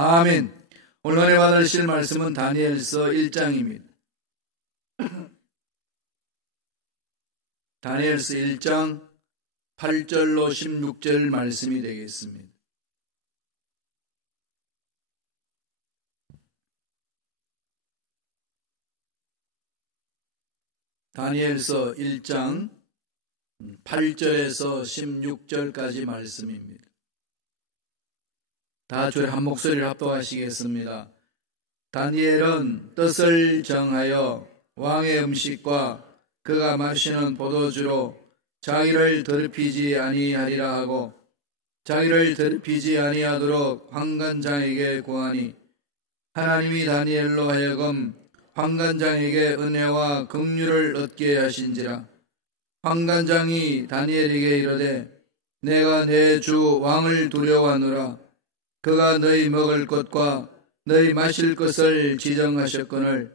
아멘. 오늘 은혜 받으실 말씀은 다니엘서 1장입니다. 다니엘서 1장 8절로 16절 말씀이 되겠습니다. 다니엘서 1장 8절에서 16절까지 말씀입니다. 다 주의 한 목소리를 합독하시겠습니다. 다니엘은 뜻을 정하여 왕의 음식과 그가 마시는 포도주로 자기를 더럽히지 아니하리라 하고 자기를 더럽히지 아니하도록 환관장에게 구하니 하나님이 다니엘로 하여금 환관장에게 은혜와 긍휼을 얻게 하신지라. 환관장이 다니엘에게 이르되 내가 내 주 왕을 두려워하노라. 그가 너희 먹을 것과 너희 마실 것을 지정하셨거늘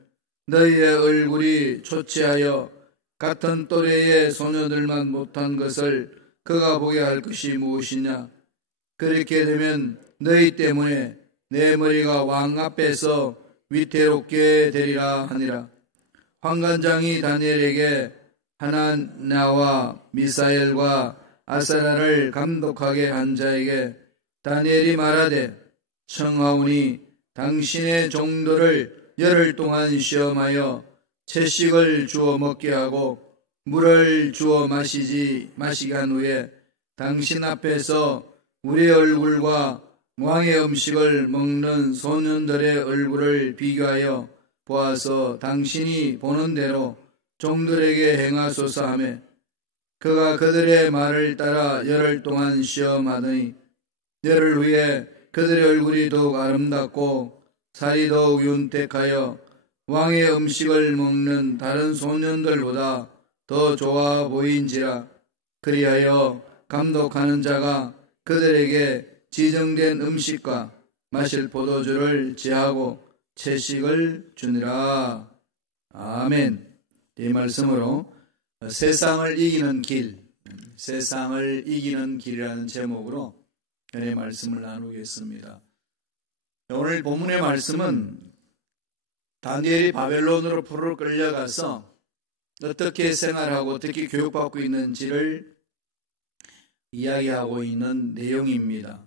너희의 얼굴이 초췌하여 같은 또래의 소녀들만 못한 것을 그가 보게 할 것이 무엇이냐. 그렇게 되면 너희 때문에 내 머리가 왕 앞에서 위태롭게 되리라 하니라. 환관장이 다니엘에게 하나냐와 미사엘과 아사랴를 감독하게 한 자에게 다니엘이 말하되 청하오니 당신의 종들을 열흘 동안 시험하여 채식을 주어 먹게 하고 물을 주어 마시게 한 후에 당신 앞에서 우리의 얼굴과 왕의 음식을 먹는 소년들의 얼굴을 비교하여 보아서 당신이 보는 대로 종들에게 행하소서 하며 그가 그들의 말을 따라 열흘 동안 시험하더니 열흘 후에 그들의 얼굴이 더욱 아름답고 살이 더욱 윤택하여 왕의 음식을 먹는 다른 소년들보다 더 좋아 보인지라. 그리하여 감독하는 자가 그들에게 지정된 음식과 마실 포도주를 제하고 채식을 주니라. 아멘. 이 말씀으로 세상을 이기는 길, 세상을 이기는 길이라는 제목으로 은혜의 말씀을 나누겠습니다. 오늘 본문의 말씀은 다니엘이 바벨론으로 포로로 끌려가서 어떻게 생활하고 어떻게 교육받고 있는지를 이야기하고 있는 내용입니다.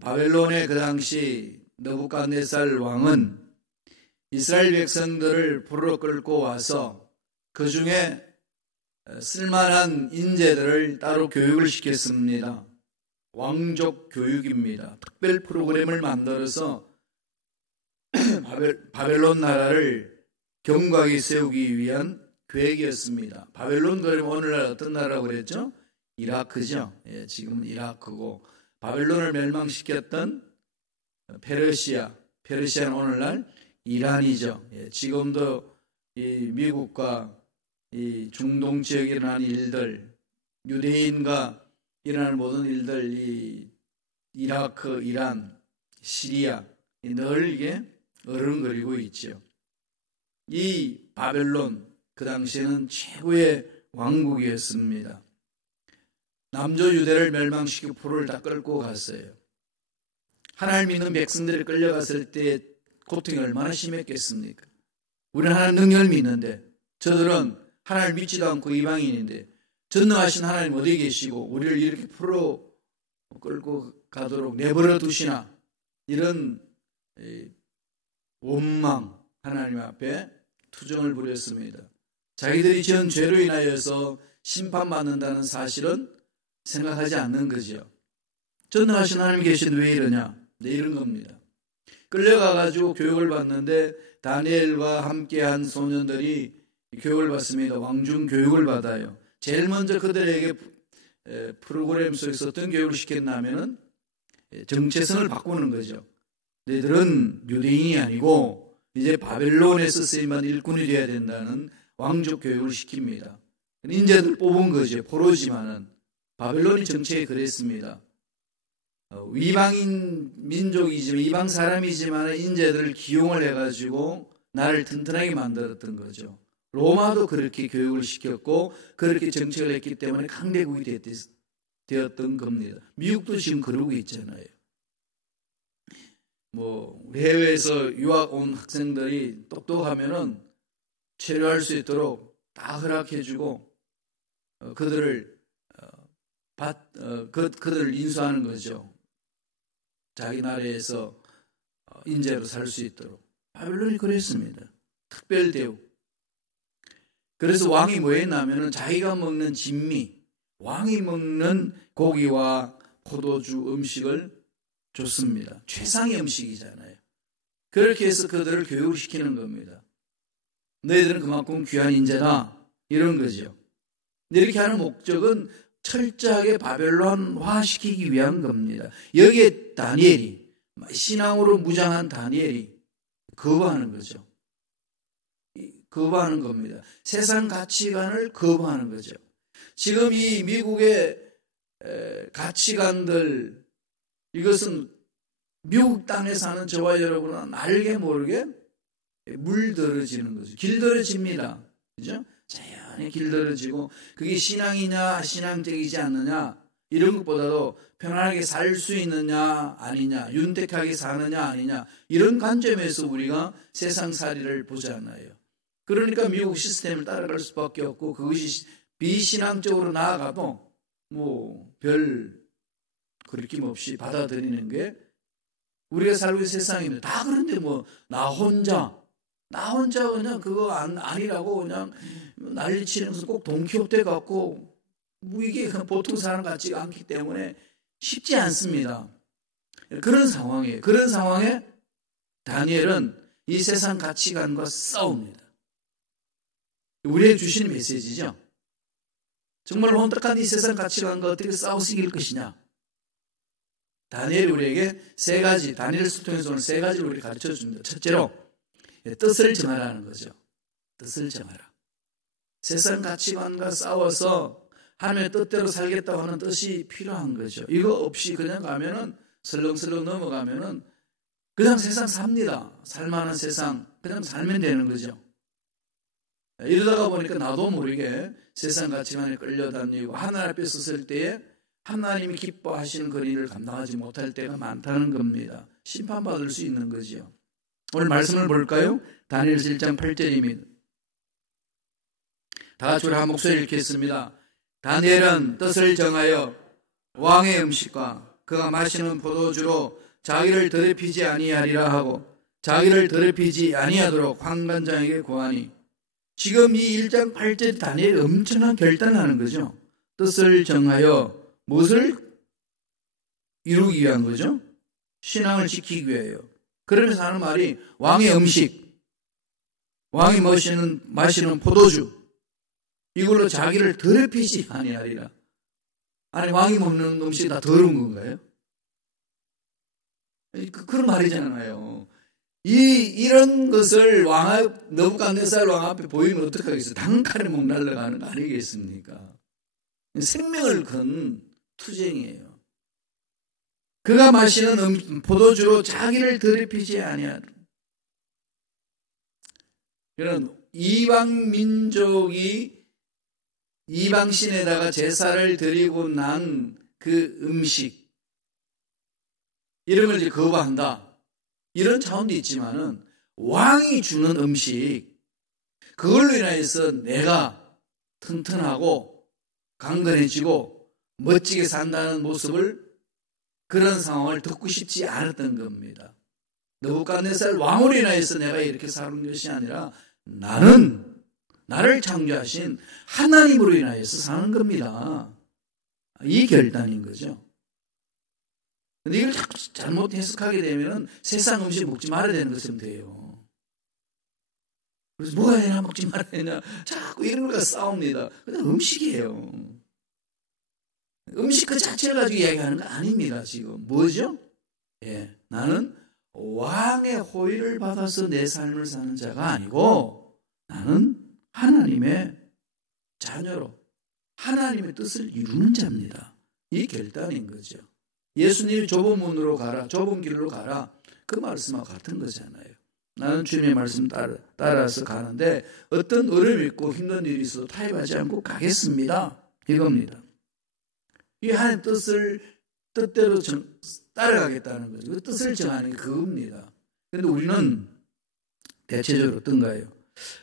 바벨론의 그 당시 느부갓네살 왕은 이스라엘 백성들을 포로로 끌고 와서 그 중에 쓸만한 인재들을 따로 교육을 시켰습니다. 왕족 교육입니다. 특별 프로그램을 만들어서 바벨론 나라를 견고하게 세우기 위한 계획이었습니다. 바벨론 그러면 오늘날 어떤 나라라고 그랬죠? 이라크죠. 예, 지금은 이라크고 바벨론을 멸망시켰던 페르시아는 오늘날 이란이죠. 예, 지금도 이 미국과 이 중동 지역에 일어나는 일들, 유대인과 일어나는 모든 일들, 이 이라크, 이란, 시리아 늘 이게 어른거리고 있죠. 이 바벨론 그 당시에는 최고의 왕국이었습니다. 남조 유대를 멸망시키고 포로를 다 끌고 갔어요. 하나님 믿는 백성들이 끌려갔을 때 고통이 얼마나 심했겠습니까? 우리는 하나님 능력을 믿는데 저들은 하나님을 믿지도 않고 이방인인데 전능하신 하나님 어디 계시고 우리를 이렇게 포로 끌고 가도록 내버려 두시나, 이런 원망 하나님 앞에 투정을 부렸습니다. 자기들이 지은 죄로 인하여서 심판받는다는 사실은 생각하지 않는 거죠. 전능하신 하나님 계신데 왜 이러냐, 네, 이런 겁니다. 끌려가가지고 교육을 받는데 다니엘과 함께한 소년들이 교육을 받습니다. 왕중 교육을 받아요. 제일 먼저 그들에게 프로그램 속에서 어떤 교육을 시켰냐면은 정체성을 바꾸는 거죠. 너희들은 유대인이 아니고 이제 바벨론에서 쓰임받은 일꾼이 되어야 된다는 왕족 교육을 시킵니다. 인재들 뽑은 거죠. 포로지만은 바벨론이 정책이 그랬습니다. 이방인 민족이지만 이방 사람이지만 인재들을 기용을 해가지고 나를 튼튼하게 만들었던 거죠. 로마도 그렇게 교육을 시켰고 그렇게 정책을 했기 때문에 강대국이 되었던 겁니다. 미국도 지금 그러고 있잖아요. 해외에서 유학 온 학생들이 똑똑하면은 체류할 수 있도록 다 허락해주고 그들을 그들을 인수하는 거죠. 자기 나라에서 인재로 살 수 있도록. 바벨론이 그랬습니다. 특별 대우. 그래서 왕이 뭐 했냐면은 자기가 먹는 진미, 왕이 먹는 고기와 포도주 음식을 줬습니다. 최상의 음식이잖아요. 그렇게 해서 그들을 교육시키는 겁니다. 너희들은 그만큼 귀한 인재다. 이런 거죠. 이렇게 하는 목적은 철저하게 바벨론화시키기 위한 겁니다. 여기에 다니엘이, 신앙으로 무장한 다니엘이 거부하는 거죠. 거부하는 겁니다. 세상 가치관을 거부하는 거죠. 지금 이 미국의 가치관들, 이것은 미국 땅에 사는 저와 여러분은 알게 모르게 물들어지는 거죠. 길들어집니다. 그죠? 자연히 길들어지고, 그게 신앙이냐, 신앙적이지 않느냐, 이런 것보다도 편안하게 살 수 있느냐, 아니냐, 윤택하게 사느냐, 아니냐, 이런 관점에서 우리가 세상살이를 보잖아요. 그러니까 미국 시스템을 따라갈 수밖에 없고, 그것이 비신앙적으로 나아가도 별 거리낌 없이 받아들이는 게 우리가 살고 있는 세상입니다. 다 그런데 나 혼자 그냥 그거 아니라고 그냥 난리치면서 꼭 돈키호테 같고, 이게 보통 사람 같지 않기 때문에 쉽지 않습니다. 그런 상황이에요. 그런 상황에 다니엘은 이 세상 가치관과 싸웁니다. 우리에게 주시는 메시지죠. 정말 혼탁한 이 세상 가치관과 어떻게 싸워서 이길 것이냐. 다니엘이 우리에게 세 가지, 다니엘을 통해서 오늘 세 가지를 우리 가르쳐 줍니다. 첫째로 뜻을 정하라는 거죠. 뜻을 정하라. 세상 가치관과 싸워서 하나님의 뜻대로 살겠다고 하는 뜻이 필요한 거죠. 이거 없이 그냥 가면은, 설렁설렁 넘어가면은 그냥 세상 삽니다. 살만한 세상 그냥 살면 되는 거죠. 이러다가 보니까 나도 모르게 세상 가치관에 끌려다니고 하나님 앞에 섰을 때에 하나님이 기뻐하시는 그 일을 감당하지 못할 때가 많다는 겁니다. 심판받을 수 있는 거죠. 오늘 말씀을 볼까요? 다니엘 7장 8절입니다. 다 같이 우리 한 목소리 읽겠습니다. 다니엘은 뜻을 정하여 왕의 음식과 그가 마시는 포도주로 자기를 더럽히지 아니하리라 하고 자기를 더럽히지 아니하도록 환관장에게 구하니, 지금 이 1장 8절이 다니엘이 엄청난 결단을 하는 거죠. 뜻을 정하여 무엇을 이루기 위한 거죠? 신앙을 지키기 위해요. 그러면서 하는 말이 왕의 음식, 왕이 마시는 포도주, 이걸로 자기를 더럽히지 아니하리라. 아니, 왕이 먹는 음식이 다 더러운 건가요? 그런 말이잖아요. 이런 것을 느부갓네살 왕 앞에 보이면 어떡하겠어요? 단칼에 목 날라가는 거 아니겠습니까? 생명을 건 투쟁이에요. 그가 마시는 포도주로 자기를 더럽히지 아니하리라. 이런 이방 민족이 이방신에다가 제사를 드리고 난 그 음식, 이런 걸 이제 거부한다. 이런 차원도 있지만은 왕이 주는 음식, 그걸로 인해서 내가 튼튼하고 강건해지고 멋지게 산다는 모습을, 그런 상황을 듣고 싶지 않았던 겁니다. 느부갓네살 왕으로 인해서 내가 이렇게 사는 것이 아니라 나를 창조하신 하나님으로 인하여서 사는 겁니다. 이 결단인 거죠. 근데 이걸 자꾸 잘못 해석하게 되면 세상 음식 먹지 말아야 되는 것처럼 돼요. 그래서 뭐가 되나 먹지 말아야 되냐, 자꾸 이런 걸가 싸웁니다. 근데 음식이에요. 음식 그 자체를 가지고 이야기하는 거 아닙니다. 지금 뭐죠? 나는 왕의 호의를 받아서 내 삶을 사는 자가 아니고, 나는 하나님의 자녀로 하나님의 뜻을 이루는 자입니다. 이 결단인 거죠. 예수님이 좁은 문으로 가라, 좁은 길로 가라, 그 말씀하고 같은 거잖아요. 나는 주님의 말씀 따라서 가는데 어떤 어려움이 있고 힘든 일이 있어도 타협하지 않고 가겠습니다. 이겁니다. 이 하나님의 뜻을 뜻대로 따라가겠다는 거죠. 그 뜻을 정하는 게 그겁니다. 그런데 우리는 대체적으로 어떤가요?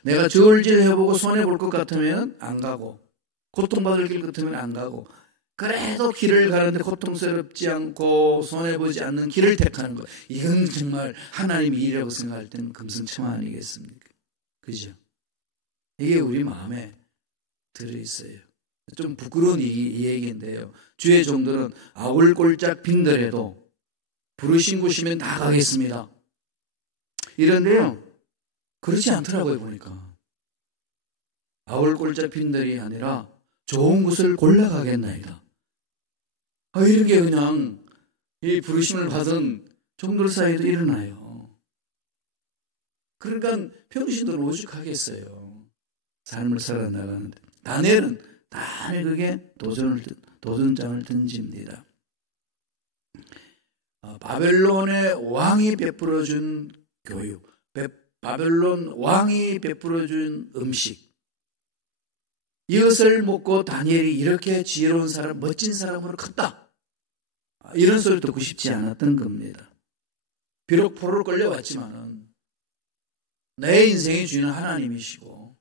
내가 저울질해보고 손해볼 것 같으면 안 가고, 고통받을 길 같으면 안 가고, 그래도 길을 가는데 고통스럽지 않고 손해보지 않는 길을 택하는 것. 이건 정말 하나님의 일이라고 생각할 때는 금승첨화 아니겠습니까? 그죠? 이게 우리 마음에 들어있어요. 좀 부끄러운 이 얘기인데요. 주의 종들은 아울골짝 빈들에도 부르신 곳이면 다 가겠습니다. 이런데요, 그렇지 않더라고요, 보니까. 아울골짝 빈들이 아니라 좋은 곳을 골라가겠나이다. 이런 게 그냥 이 부르심을 받은 종들 사이에도 일어나요. 그러니까 평신도는 오죽하겠어요. 삶을 살아나가는데. 다니엘은 그게 도전장을 던집니다. 바벨론의 왕이 베풀어준 교육, 바벨론 왕이 베풀어준 음식, 이것을 먹고 다니엘이 이렇게 지혜로운 사람, 멋진 사람으로 컸다. 이런 소리 듣고 싶지 않았던 겁니다. 비록 포로로 끌려왔지만은 내 인생의 주인은 하나님이시고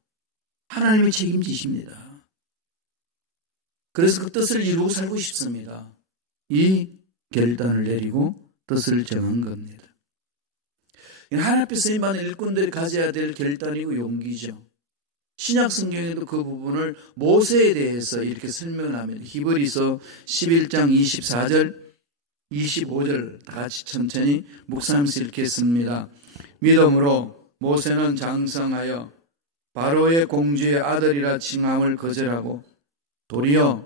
하나님이 책임지십니다. 그래서 그 뜻을 이루고 살고 싶습니다. 이 결단을 내리고 뜻을 정한 겁니다. 하나님 앞에 쓰임받는 일꾼들이 가져야 될 결단이고 용기죠. 신약 성경에도 그 부분을 모세에 대해서 이렇게 설명합니다. 히브리서 11장 24절 25절 다 같이 천천히 묵상하면서 읽겠습니다. 믿음으로 모세는 장성하여 바로의 공주의 아들이라 칭함을 거절하고 도리어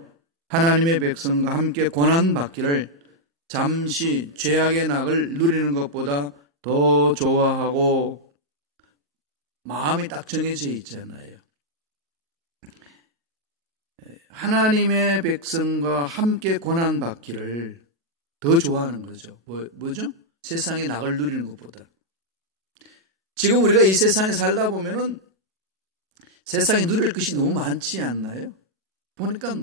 하나님의 백성과 함께 고난받기를 잠시 죄악의 낙을 누리는 것보다 더 좋아하고, 마음이 딱 정해져 있잖아요. 하나님의 백성과 함께 고난받기를 더 좋아하는 거죠. 뭐죠? 세상의 낙을 누리는 것보다. 지금 우리가 이 세상에 살다 보면은 세상에 누릴 것이 너무 많지 않나요? 보니까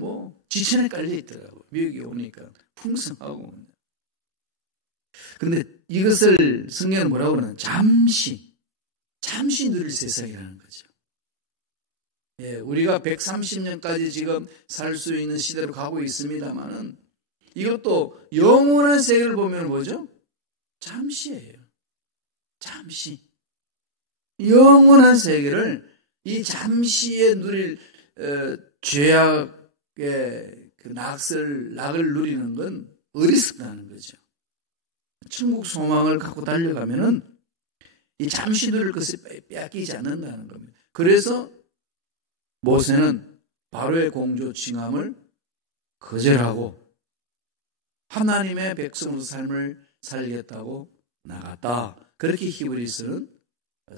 지천에 깔려 있더라고요. 미국에 오니까 풍성하고. 근데 이것을 성경은 뭐라고 그러나 잠시 누릴 세상이라는 거죠. 예, 우리가 130년까지 지금 살 수 있는 시대로 가고 있습니다만은 이것도 영원한 세계를 보면 뭐죠? 잠시예요. 잠시. 영원한 세계를 이 잠시에 누릴 죄악의 그 낙을 누리는 건 어리석다는 거죠. 천국 소망을 갖고 달려가면은 이 잠시 누릴 것을 빼앗기지 않는다는 겁니다. 그래서 모세는 바로의 공주 칭함을 거절하고 하나님의 백성으로 삶을 살겠다고 나갔다. 그렇게 히브리서는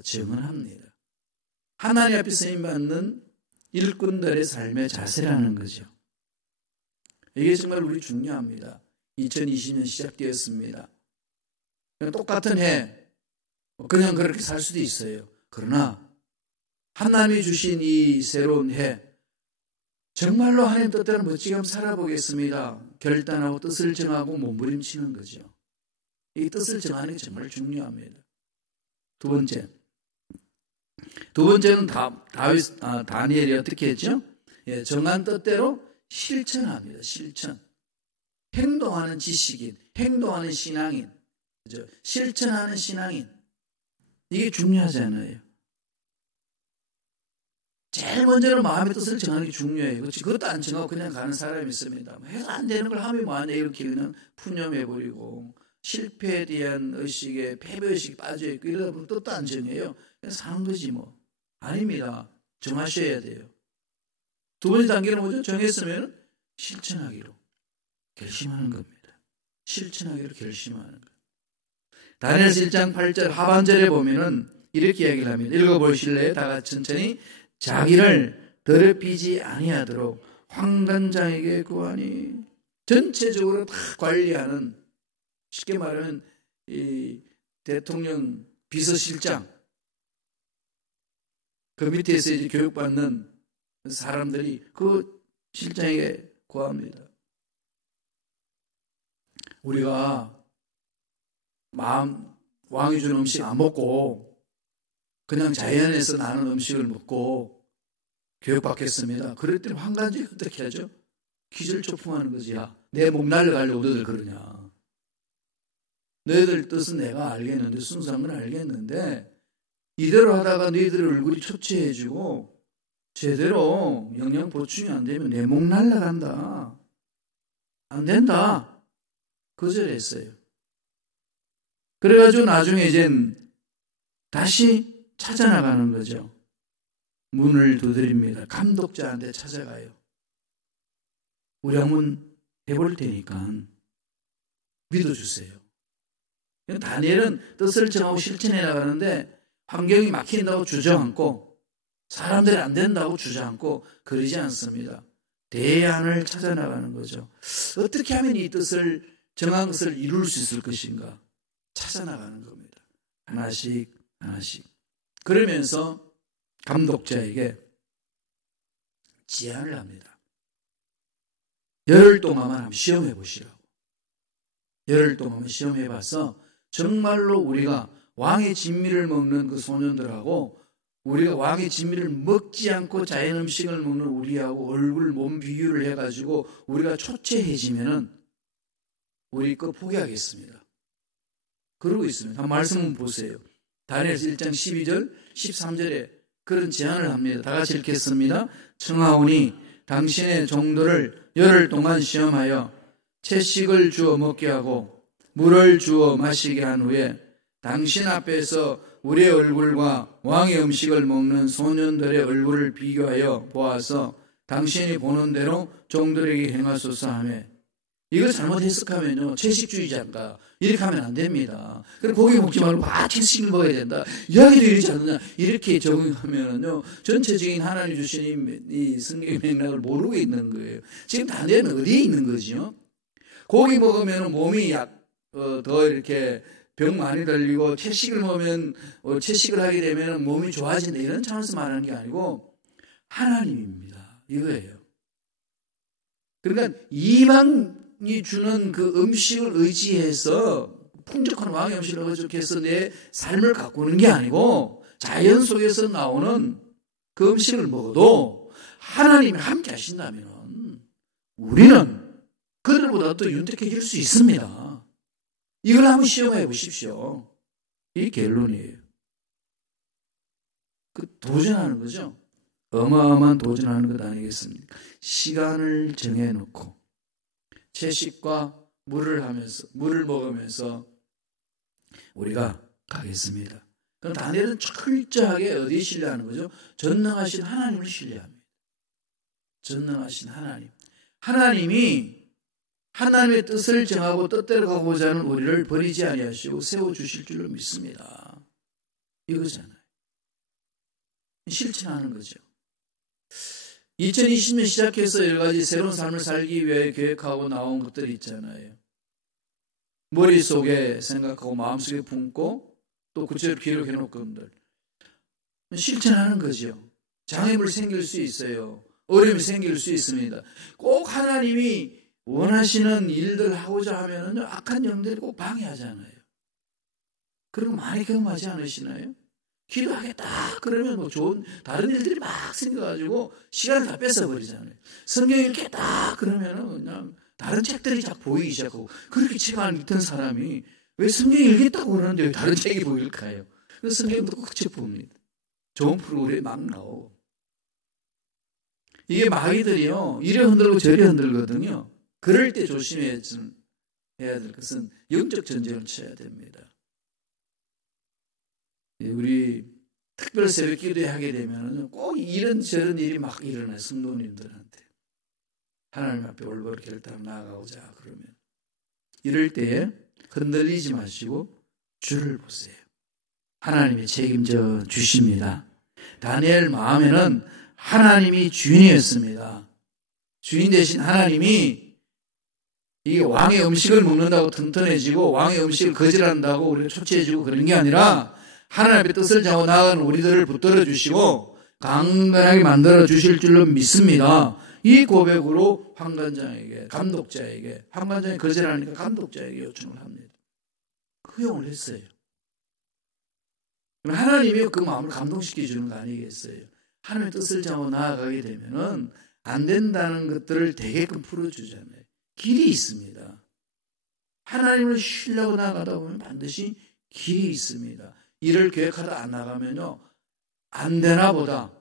증언합니다. 하나님 앞에 쓰임받는 일꾼들의 삶의 자세라는 거죠. 이게 정말 우리 중요합니다. 2020년 시작되었습니다. 똑같은 해 그냥 그렇게 살 수도 있어요. 그러나 하나님이 주신 이 새로운 해, 정말로 하나님 뜻대로 멋지게 한번 살아보겠습니다. 결단하고 뜻을 정하고 몸부림치는 거죠. 이 뜻을 정하는 게 정말 중요합니다. 두 번째는 다니엘이 어떻게 했죠? 예, 정한 뜻대로 실천합니다. 실천. 행동하는 지식인, 행동하는 신앙인, 그죠? 실천하는 신앙인. 이게 중요하잖아요. 제일 먼저는 마음의 뜻을 정하는 게 중요해요. 그렇지? 그것도 안 정하고 그냥 가는 사람이 있습니다. 해서 안 되는 걸 하면 뭐하냐 이렇게 그냥 푸념해버리고 실패에 대한 의식에 패배의식이 빠져있고 이러다 보면 뜻도 안 정해요. 그냥 사는 거지 뭐. 아닙니다. 정하셔야 돼요. 두 번째 단계는 뭐죠? 정했으면 실천하기로 결심하는 겁니다. 실천하기로 결심하는 거예요. 다니엘 7장 8절 하반절에 보면은 이렇게 이야기를 합니다. 읽어보실래요? 다 같이 천천히. 자기를 더럽히지 아니하도록 황단장에게 구하니. 전체적으로 다 관리하는, 쉽게 말하면 이 대통령 비서실장, 그 밑에서 이제 교육받는 사람들이 그 실장에게 구합니다. 우리가 왕이 준 음식 안 먹고 그냥 자연에서 나는 음식을 먹고 교육받겠습니다. 그럴 때는 한 가지 어떻게 하죠? 기절초풍하는 거지. 야, 내 목 날려가려고 너희들 그러냐. 너희들 뜻은 내가 알겠는데, 순수한 건 알겠는데, 이대로 하다가 너희들 얼굴이 초췌해지고 제대로 영양 보충이 안 되면 내 목 날라간다. 안 된다. 거절했어요. 그래가지고 나중에 이젠 다시 찾아나가는 거죠. 문을 두드립니다. 감독자한테 찾아가요. 우리 한번 해볼 테니까 믿어주세요. 다니엘은 뜻을 정하고 실천해 나가는데 환경이 막힌다고 주저앉고 사람들이 안 된다고 주저앉고 그러지 않습니다. 대안을 찾아나가는 거죠. 어떻게 하면 이 뜻을 정한 것을 이룰 수 있을 것인가 찾아나가는 겁니다. 하나씩 하나씩. 그러면서 감독자에게 제안을 합니다. 열흘 동안만 한번 시험해 보시라고. 열흘 동안만 시험해 봐서 정말로 우리가 왕의 진미를 먹는 그 소년들하고 우리가 왕의 진미를 먹지 않고 자연 음식을 먹는 우리하고 얼굴 몸 비교를 해가지고 우리가 초췌해지면은 우리 거 포기하겠습니다. 그러고 있습니다. 한 말씀 보세요. 다니엘서 1장 12절 13절에 그런 제안을 합니다. 다 같이 읽겠습니다. 청하오니 당신의 종들을 열흘 동안 시험하여 채식을 주어 먹게 하고 물을 주어 마시게 한 후에 당신 앞에서 우리의 얼굴과 왕의 음식을 먹는 소년들의 얼굴을 비교하여 보아서 당신이 보는 대로 종들에게 행하소서 하며, 이걸 잘못 해석하면요 채식주의자인가 이렇게 하면 안 됩니다. 그럼 고기 먹지 말고 채식을 먹어야 된다 이야기도 이러지 않느냐 이렇게 적응하면요 전체적인 하나님 주신 이 성경의 맥락을 모르고 있는 거예요. 지금 다니엘은 어디에 있는 거죠? 고기 먹으면 몸이 더 이렇게 병 많이 들리고 채식을 먹으면 채식을 하게 되면 몸이 좋아진다 이런 차원에서 말하는 게 아니고 하나님입니다. 이거예요. 그러니까 이방이 주는 그 음식을 의지해서 풍족한 왕의 음식을 의지해서 내 삶을 가꾸는 게 아니고 자연 속에서 나오는 그 음식을 먹어도 하나님이 함께 하신다면 우리는 그들보다 더 윤택해질 수 있습니다. 이걸 한번 시험해 보십시오. 이 결론이에요. 도전하는 거죠. 어마어마한 도전하는 것 아니겠습니까? 시간을 정해놓고 채식과 물을 먹으면서 우리가 가겠습니다. 그럼 다니엘은 철저하게 어디에 신뢰하는 거죠? 전능하신 하나님을 신뢰합니다. 전능하신 하나님. 하나님의 뜻을 정하고 뜻대로 가고자 하는 우리를 버리지 아니하시고 세워주실 줄로 믿습니다. 이거잖아요. 실천하는 거죠. 2020년 시작해서 여러 가지 새로운 삶을 살기 위해 계획하고 나온 것들이 있잖아요. 머릿속에 생각하고 마음속에 품고 또 구체적으로 기록해 놓은 것들. 실천하는 거죠. 장애물이 생길 수 있어요. 어려움이 생길 수 있습니다. 꼭 하나님이 원하시는 일들 하고자 하면은 악한 영들이 꼭 방해하잖아요. 그런 거 많이 경험하지 않으시나요? 기도하겠다 그러면 뭐 좋은 다른 일들이 막 생겨가지고 시간을 다 뺏어버리잖아요. 성경 읽겠다 그러면은 그냥 다른 책들이 자꾸 보이기 시작하고, 그렇게 책 안 읽던 사람이 왜 성경 읽겠다고 그러는데 왜 다른 책이 보일까요? 그래서 성경도 꼭 책 봅니다. 좋은 프로그램이 막 나오고. 이게 마귀들이요 이래 흔들고 저래 흔들거든요. 그럴 때 조심해야 될 것은 영적 전쟁을 쳐야 됩니다. 우리 특별 새벽 기도회 하게 되면 꼭 이런저런 일이 막 일어나요. 성도님들한테. 하나님 앞에 올바로 결단하고 나아가고자 그러면. 이럴 때에 흔들리지 마시고 주를 보세요. 하나님이 책임져 주십니다. 다니엘 마음에는 하나님이 주인이었습니다. 주인 대신 하나님이 이 왕의 음식을 먹는다고 튼튼해지고 왕의 음식을 거절한다고 우리가 초췌해지고 그런 게 아니라 하나님의 뜻을 정하고 나아가는 우리들을 붙들어 주시고 강건하게 만들어 주실 줄로 믿습니다. 이 고백으로 황관장에게, 감독자에게, 황관장이 거절하니까 감독자에게 요청을 합니다. 허용을 했어요. 하나님이 그 마음을 감동시켜주는 거 아니겠어요? 하나님의 뜻을 잡아 나아가게 되면은 안 된다는 것들을 되게끔 풀어주잖아요. 길이 있습니다. 하나님을 신뢰하고 나아가다 보면 반드시 길이 있습니다. 일을 계획하다 안 나가면요, 안 되나 보다.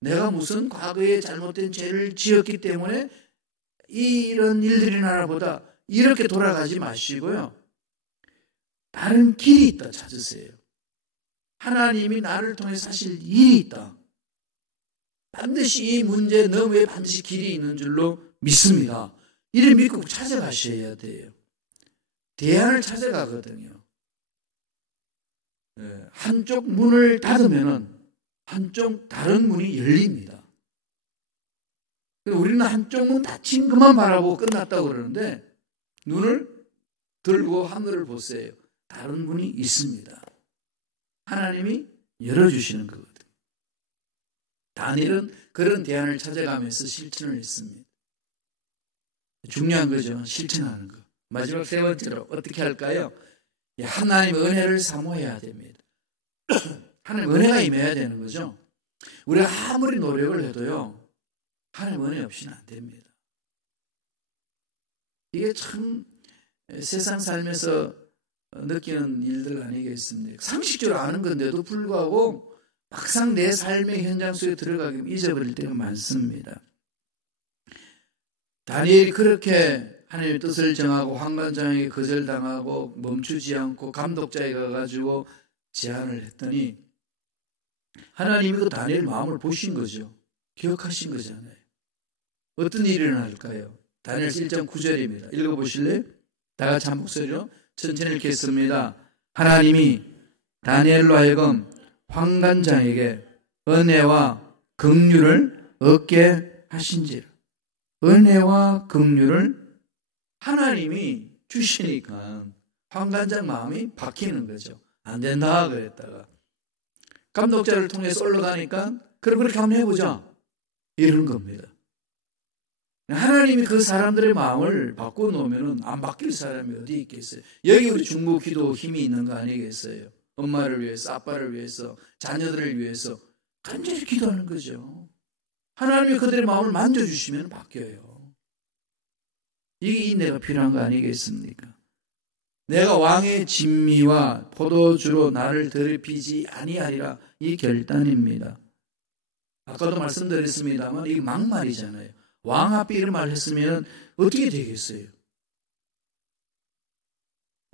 내가 무슨 과거에 잘못된 죄를 지었기 때문에 이런 일들이 나나 보다. 이렇게 돌아가지 마시고요. 다른 길이 있다 찾으세요. 하나님이 나를 통해 사실 일이 있다. 반드시 이 문제 너머에 반드시 길이 있는 줄로 믿습니다. 이를 믿고 찾아가셔야 돼요. 대안을 찾아가거든요. 한쪽 문을 닫으면 한쪽 다른 문이 열립니다. 우리는 한쪽 문 닫힌 것만 바라보고 끝났다고 그러는데 눈을 들고 하늘을 보세요. 다른 문이 있습니다. 하나님이 열어주시는 거거든요. 다니엘은 그런 대안을 찾아가면서 실천을 했습니다. 중요한 거죠. 실천하는 거. 마지막 세 번째로 어떻게 할까요? 하나님의 은혜를 사모해야 됩니다. 하나님 은혜가 임해야 되는 거죠. 우리가 아무리 노력을 해도요, 하나님 은혜 없이는 안 됩니다. 이게 참 세상 살면서 느끼는 일들 아니겠습니까? 상식적으로 아는 건데도 불구하고 막상 내 삶의 현장 속에 들어가기면 잊어버릴 때가 많습니다. 다니엘이 그렇게 하나님의 뜻을 정하고 황관장에게 거절당하고 멈추지 않고 감독자에 가가지고 제안을 했더니 하나님이 그 다니엘 마음을 보신 거죠. 기억하신 거잖아요. 어떤 일이 일어날까요? 다니엘 1장 9절입니다. 읽어보실래요? 다 같이 한 목소리로 천천히 읽겠습니다. 하나님이 다니엘로 하여금 황관장에게 은혜와 긍휼을 얻게 하신지라. 은혜와 긍휼을 하나님이 주시니까 황관장 마음이 바뀌는 거죠. 안 된다 그랬다가 감독자를 통해서 올라가니까 그럼 그렇게 한번 해보자 이런 겁니다. 하나님이 그 사람들의 마음을 바꿔놓으면 안 바뀔 사람이 어디 있겠어요? 여기 우리 중보 기도 힘이 있는 거 아니겠어요? 엄마를 위해서, 아빠를 위해서, 자녀들을 위해서 간절히 기도하는 거죠. 하나님이 그들의 마음을 만져주시면 바뀌어요. 이게 인내가 필요한 거 아니겠습니까? 내가 왕의 진미와 포도주로 나를 더럽히지 아니하리라, 이 결단입니다. 아까도 말씀드렸습니다만 이게 막말이잖아요. 왕 앞에 이런 말을 했으면 어떻게 되겠어요?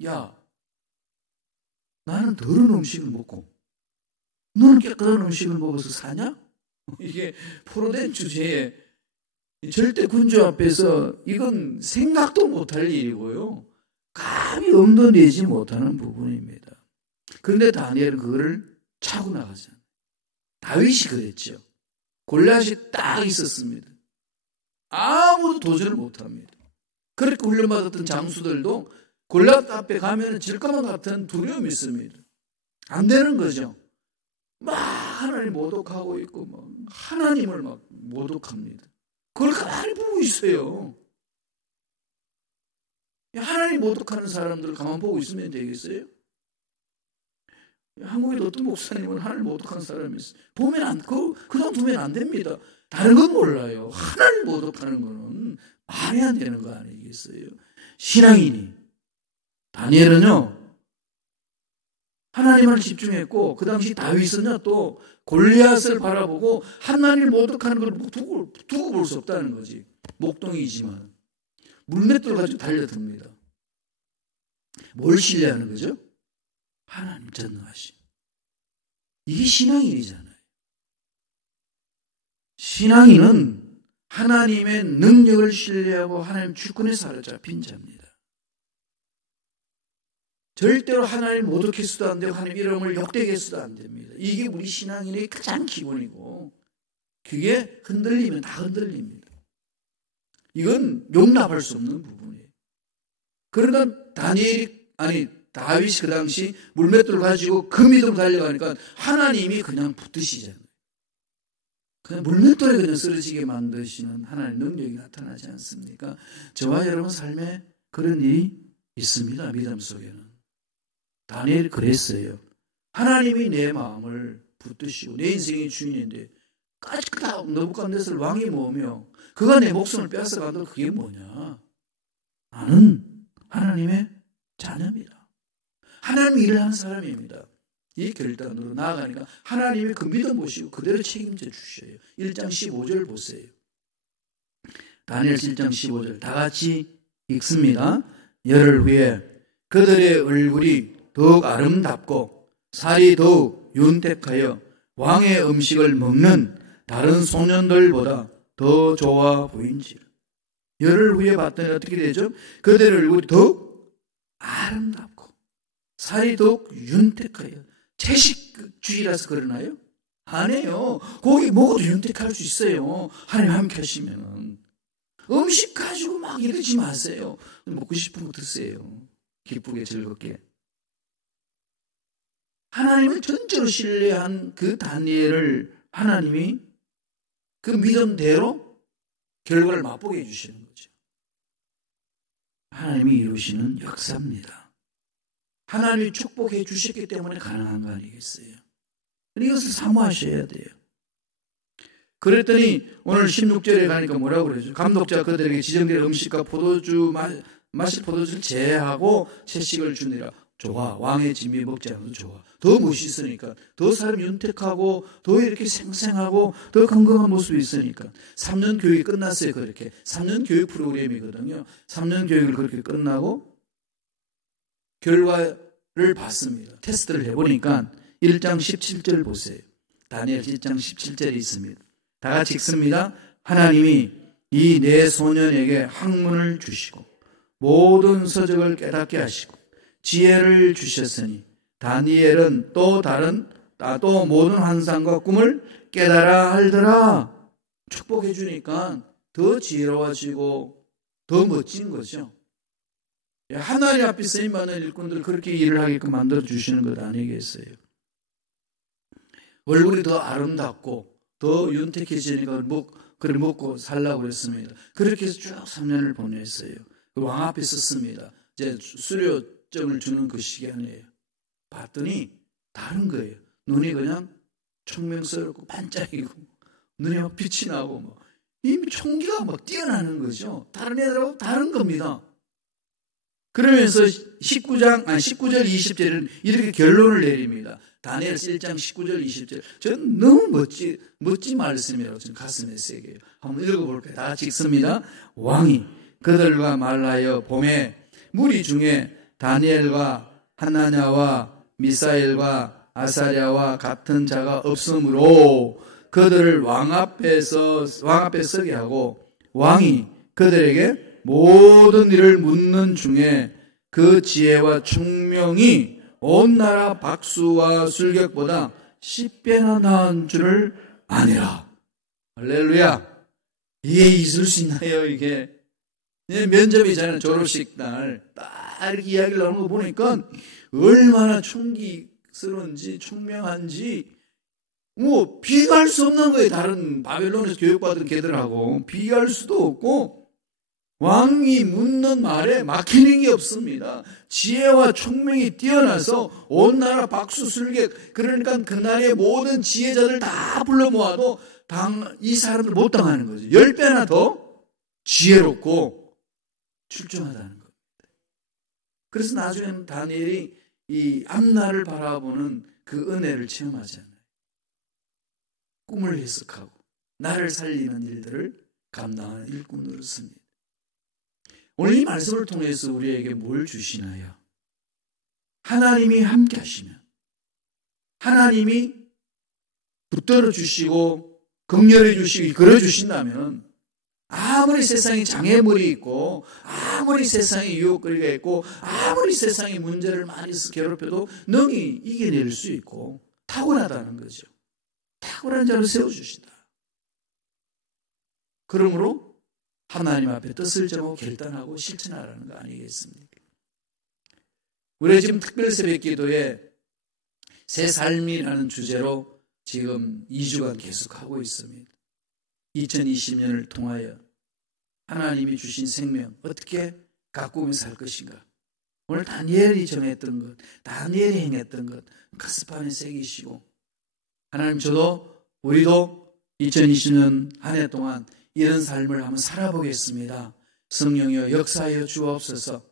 야, 나는 더러운 음식을 먹고 너는 깨끗한 음식을 먹어서 사냐? 이게 포로된 주제에 절대 군주 앞에서 이건 생각도 못할 일이고요. 감히 엄도 내지 못하는 부분입니다. 그런데 다니엘은 그거를 차고 나가잖아요. 다윗이 그랬죠. 골리앗이 딱 있었습니다. 아무도 도전을 못합니다. 그렇게 훈련받았던 장수들도 골리앗 앞에 가면 질 것만 같은 두려움이 있습니다. 안 되는 거죠. 막 하나님 모독하고 있고 막 하나님을 막 모독합니다. 그걸 가만히 보고 있어요. 하나님 모독하는 사람들을 가만 보고 있으면 되겠어요? 한국에도 어떤 목사님은 하나님 모독하는 사람이 있어요. 보면 안, 그냥 두면 안 됩니다. 다른 건 몰라요. 하나님 모독하는 거는 말이 안 되는 거 아니겠어요? 신앙인이. 다니엘은요, 하나님을 집중했고, 그 당시 다윗은요, 또 골리앗을 바라보고 하나님을 모독하는 걸 두고 볼 수 없다는 거지. 목동이지만. 물맷돌 가지고 달려듭니다. 뭘 신뢰하는 거죠? 하나님 전능하심. 이게 신앙인이잖아요. 신앙인은 하나님의 능력을 신뢰하고 하나님 주권에 사로잡힌 자입니다. 절대로 하나님 모독해서도 안 되고 하나님 이름을 욕되게 해서도 안 됩니다. 이게 우리 신앙인의 가장 기본이고 그게 흔들리면 다 흔들립니다. 이건 용납할 수 없는 부분이에요. 그러니까 다윗이 그 당시 물맷돌을 가지고 그 믿음으로 달려가니까 하나님이 그냥 붙드시잖아요. 그냥 물맷돌에 그냥 쓰러지게 만드시는 하나님의 능력이 나타나지 않습니까? 저와 여러분 삶에 그런 일이 있습니다. 믿음 속에는. 다니엘이 그랬어요. 하나님이 내 마음을 붙드시고 내 인생의 주인인데 까짓다 느부갓네살 왕이 뭐며 그가 내 목숨을 뺏어가도 그게 뭐냐? 나는 하나님의 자녀입니다. 하나님이 일을 하는 사람입니다. 이 결단으로 나아가니까 하나님이 그 믿음 보시고 그대로 책임져 주셔요. 1장 15절 보세요. 다니엘 1장 15절 다 같이 읽습니다. 열흘 후에 그들의 얼굴이 더욱 아름답고 살이 더욱 윤택하여 왕의 음식을 먹는 다른 소년들보다 더 좋아 보인지라. 열흘 후에 봤더니 어떻게 되죠? 그들의 얼굴이 더욱 아름답고 살이 더욱 윤택하여. 채식주의라서 그러나요? 아니에요. 고기 먹어도 윤택할 수 있어요. 하나님 함께 하시면. 음식 가지고 막 이러지 마세요. 먹고 싶은 거 드세요. 기쁘게 즐겁게. 하나님을 전적으로 신뢰한 그 다니엘을 하나님이 그 믿음대로 결과를 맛보게 해주시는 거죠. 하나님이 이루시는 역사입니다. 하나님이 축복해 주셨기 때문에 가능한 거 아니겠어요? 이것을 사모하셔야 돼요. 그랬더니 오늘 16절에 가니까 뭐라고 그러죠? 감독자 그들에게 지정된 음식과 포도주 마실 포도주를 제하고 채식을 주니라. 좋아. 왕의 진미 먹지 않아도 좋아. 더 멋있으니까. 더 사람이 윤택하고 더 이렇게 생생하고 더 건강한 모습이 있으니까. 3년 교육이 끝났어요. 그렇게. 3년 교육 프로그램이거든요. 3년 교육을 그렇게 끝나고 결과를 봤습니다. 테스트를 해보니까 1장 17절 보세요. 다니엘 1장 17절이 있습니다. 다 같이 읽습니다. 하나님이 이 네 소년에게 학문을 주시고 모든 서적을 깨닫게 하시고 지혜를 주셨으니 다니엘은 또 모든 환상과 꿈을 깨달아 알더라. 축복해 주니까 더 지혜로워지고 더 멋진 거죠. 하나님 앞에 쓰임받는 일꾼들을 그렇게 일을 하게끔 만들어주시는 것 아니겠어요? 얼굴이 더 아름답고 더 윤택해지니까 먹고 살라고 그랬습니다. 그렇게 해서 쭉 3년을 보냈어요. 왕 앞에 썼습니다. 이제 수료증을 주는 그 시간이에요. 봤더니 다른 거예요. 눈이 그냥 총명스럽고 반짝이고 눈이 막 빛이 나고 이미 총기가 막 뛰어나는 거죠. 다른 애들하고 다른 겁니다. 그러면서 19절 20절은 이렇게 결론을 내립니다. 다니엘 1장 19절 20절. 저는 너무 멋진 말씀이라고 저는 가슴에 새겨요. 한번 읽어볼까요? 다 같이 읽습니다. 왕이 그들과 말하여 봄에 무리 중에 다니엘과 하나냐와 미사엘과 아사랴와 같은 자가 없으므로 그들을 왕 앞에 서게 하고 왕이 그들에게 모든 일을 묻는 중에 그 지혜와 총명이 온 나라 박수와 술객보다 10배나 나은 줄을 아니라. 할렐루야. 이게 있을 수 있나요? 이게 면접이잖아요. 졸업식 날 딱 이렇게 이야기를 나오는 거 보니까 얼마나 총기스러운지 총명한지 비교할 수 없는 거예요. 다른 바벨론에서 교육받은 걔들하고 비교할 수도 없고 왕이 묻는 말에 막히는 게 없습니다. 지혜와 총명이 뛰어나서 온 나라 박수술객, 그러니까 그날의 모든 지혜자들 다 불러 모아도 이 사람들 못 당하는 거죠. 10배나 더 지혜롭고 출중하다는 겁니다. 그래서 나중에는 다니엘이 이 앞날을 바라보는 그 은혜를 체험하잖아요. 꿈을 해석하고 나를 살리는 일들을 감당하는 일꾼으로 씁니다. 오늘 이 말씀을 통해서 우리에게 뭘 주시나요? 하나님이 함께 하시면, 하나님이 붙들어 주시고 긍휼해 주시고 이끌어 주신다면 아무리 세상에 장애물이 있고 아무리 세상에 유혹거리가 있고 아무리 세상에 문제를 많이 괴롭혀도 능히 이겨낼 수 있고 탁월하다는 거죠. 탁월한 자로 세워주신다. 그러므로 하나님 앞에 뜻을 정하고 결단하고 실천하라는 거 아니겠습니까? 우리 지금 특별 새벽 기도에 새 삶이라는 주제로 지금 2주간 계속하고 있습니다. 2020년을 통하여 하나님이 주신 생명 어떻게 가꾸며 살 것인가. 오늘 다니엘이 정했던 것, 다니엘이 행했던 것 가스판에 새기시고, 하나님 우리도 2020년 한 해 동안 이런 삶을 한번 살아보겠습니다. 성령이여 역사하여 주옵소서.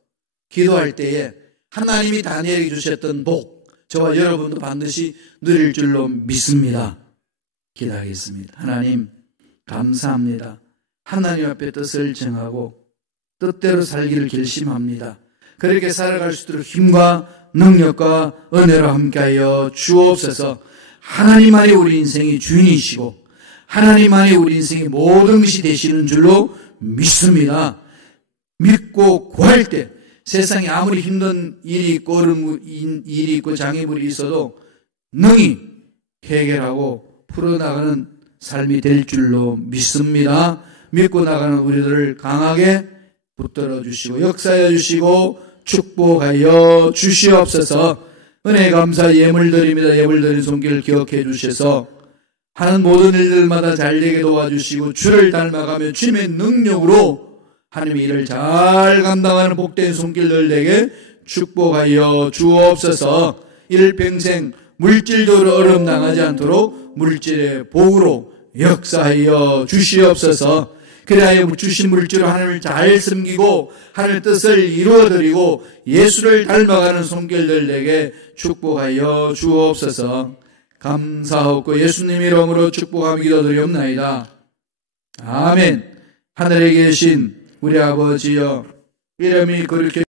기도할 때에 하나님이 다니엘에게 주셨던 복, 저와 여러분도 반드시 누릴 줄로 믿습니다. 기도하겠습니다. 하나님 감사합니다. 하나님 앞에 뜻을 정하고 뜻대로 살기를 결심합니다. 그렇게 살아갈 수 있도록 힘과 능력과 은혜로 함께하여 주옵소서. 하나님만이 우리 인생의 주인이시고 하나님만이 우리 인생의 모든 것이 되시는 줄로 믿습니다. 믿고 구할 때 세상에 아무리 힘든 일이 있고 어려운 일이 있고 장애물이 있어도 능히 해결하고 풀어나가는 삶이 될 줄로 믿습니다. 믿고 나가는 우리들을 강하게 붙들어 주시고 역사해 주시고 축복하여 주시옵소서. 은혜 감사 예물드립니다. 예물드린 손길 기억해 주셔서 하는 모든 일들마다 잘되게 도와주시고 주를 닮아가며 주님의 능력으로 하나님의 일을 잘 감당하는 복된 손길들 되게 축복하여 주옵소서. 일평생 물질적으로 어려움 당하지 않도록 물질의 복으로 역사하여 주시옵소서. 그래야 주신 물질로 하나님을 잘 섬기고 하나님의 뜻을 이루어드리고 예수를 닮아가는 손길들 되게 축복하여 주옵소서. 감사하고 예수님 이름으로 축복하며 기도드리옵나이다. 아멘. 하늘에 계신 우리 아버지여, 이름이 그렇게